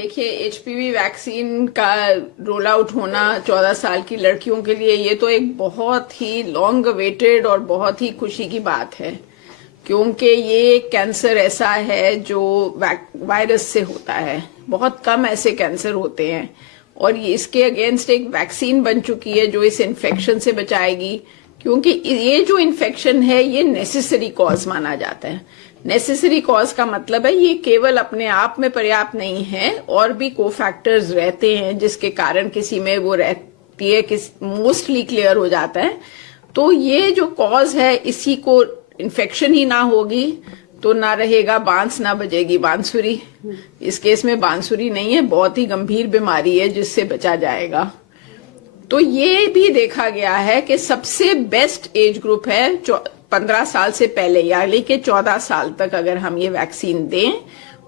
देखिए, HPV vaccine का roll out होना 14 साल की लड़कियों के लिए ये तो एक बहुत ही लॉन्ग अवेटेड और बहुत ही खुशी की बात है, क्योंकि ये कैंसर ऐसा है जो वायरस से होता है। बहुत कम ऐसे कैंसर होते हैं और ये इसके अगेंस्ट एक वैक्सीन बन चुकी है जो इस इन्फेक्शन से बचाएगी, क्योंकि ये जो इन्फेक्शन है ये नेसेसरी कॉज माना जाता है। नेसेसरी कॉज का मतलब है ये केवल अपने आप में पर्याप्त नहीं है, और भी कोफैक्टर्स रहते हैं जिसके कारण किसी में वो रहती है, मोस्टली क्लियर हो जाता है। तो ये जो कॉज है, इसी को इन्फेक्शन ही ना होगी तो ना रहेगा बांस, ना बजेगी बांसुरी। इस केस में बांसुरी नहीं है, बहुत ही गंभीर बीमारी है जिससे बचा जाएगा। तो ये भी देखा गया है कि सबसे बेस्ट एज ग्रुप है 15 साल से पहले, यानी कि 14 साल तक अगर हम ये वैक्सीन दें,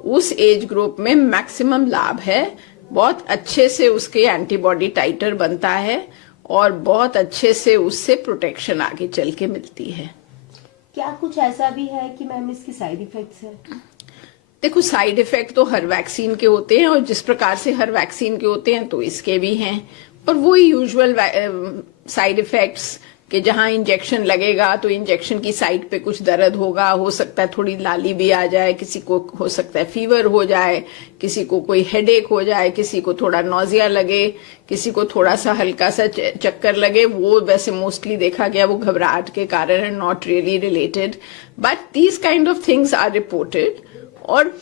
उस एज ग्रुप में मैक्सिमम लाभ है। बहुत अच्छे से उसके एंटीबॉडी टाइटर बनता है और बहुत अच्छे से उससे प्रोटेक्शन आगे चल के मिलती है। क्या कुछ ऐसा भी है कि मैम इसकी साइड इफेक्ट्स है? देखो, साइड इफेक्ट तो हर वैक्सीन के होते हैं, और जिस प्रकार से हर वैक्सीन के होते हैं तो इसके भी हैं, और वही यूजुअल साइड इफेक्ट्स कि जहां इंजेक्शन लगेगा तो इंजेक्शन की साइड पे कुछ दर्द होगा, हो सकता है थोड़ी लाली भी आ जाए, किसी को हो सकता है फीवर हो जाए, किसी को कोई हेडेक हो जाए, किसी को थोड़ा नोजिया लगे, किसी को थोड़ा सा हल्का सा चक्कर लगे। वो वैसे मोस्टली देखा गया वो घबराहट के कारण है, not really related, but these kind of things are reported. और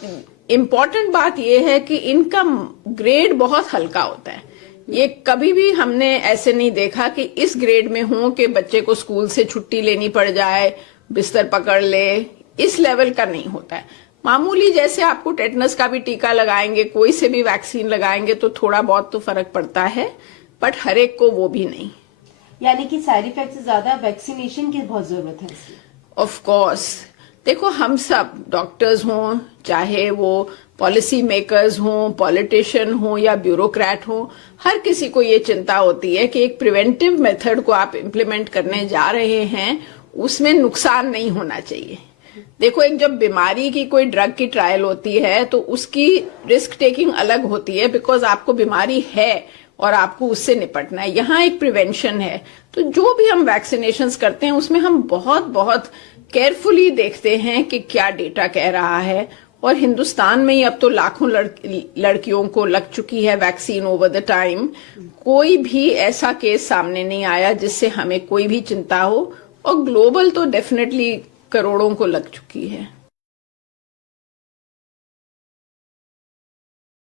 इम्पॉर्टेंट बात यह है कि इनका ग्रेड बहुत हल्का होता है। ये कभी भी हमने ऐसे नहीं देखा कि इस ग्रेड में हो कि बच्चे को स्कूल से छुट्टी लेनी पड़ जाए, बिस्तर पकड़ ले, इस लेवल का नहीं होता है। मामूली जैसे आपको टेटनस का भी टीका लगाएंगे, कोई से भी वैक्सीन लगाएंगे तो थोड़ा बहुत तो फर्क पड़ता है, बट हर एक को वो भी नहीं। यानी कि साइड इफेक्ट से ज्यादा वैक्सीनेशन की बहुत जरूरत है। ऑफ कोर्स, देखो, हम सब डॉक्टर्स हों, चाहे वो पॉलिसी मेकर्स हों, पॉलिटिशियन हों या ब्यूरोक्रेट हों, हर किसी को ये चिंता होती है कि एक प्रिवेंटिव मेथड को आप इम्प्लीमेंट करने जा रहे हैं, उसमें नुकसान नहीं होना चाहिए। देखो, एक जब बीमारी की कोई ड्रग की ट्रायल होती है तो उसकी रिस्क टेकिंग अलग होती है, बिकॉज आपको बीमारी है और आपको उससे निपटना है। यहाँ एक प्रिवेंशन है, तो जो भी हम वैक्सीनेशंस करते हैं उसमें हम बहुत बहुत केयरफुली देखते हैं कि क्या डेटा कह रहा है। और हिंदुस्तान में ही अब तो लाखों लड़कियों को लग चुकी है वैक्सीन ओवर द टाइम। कोई भी ऐसा केस सामने नहीं आया जिससे हमें कोई भी चिंता हो, और ग्लोबल तो डेफिनेटली करोड़ों को लग चुकी है।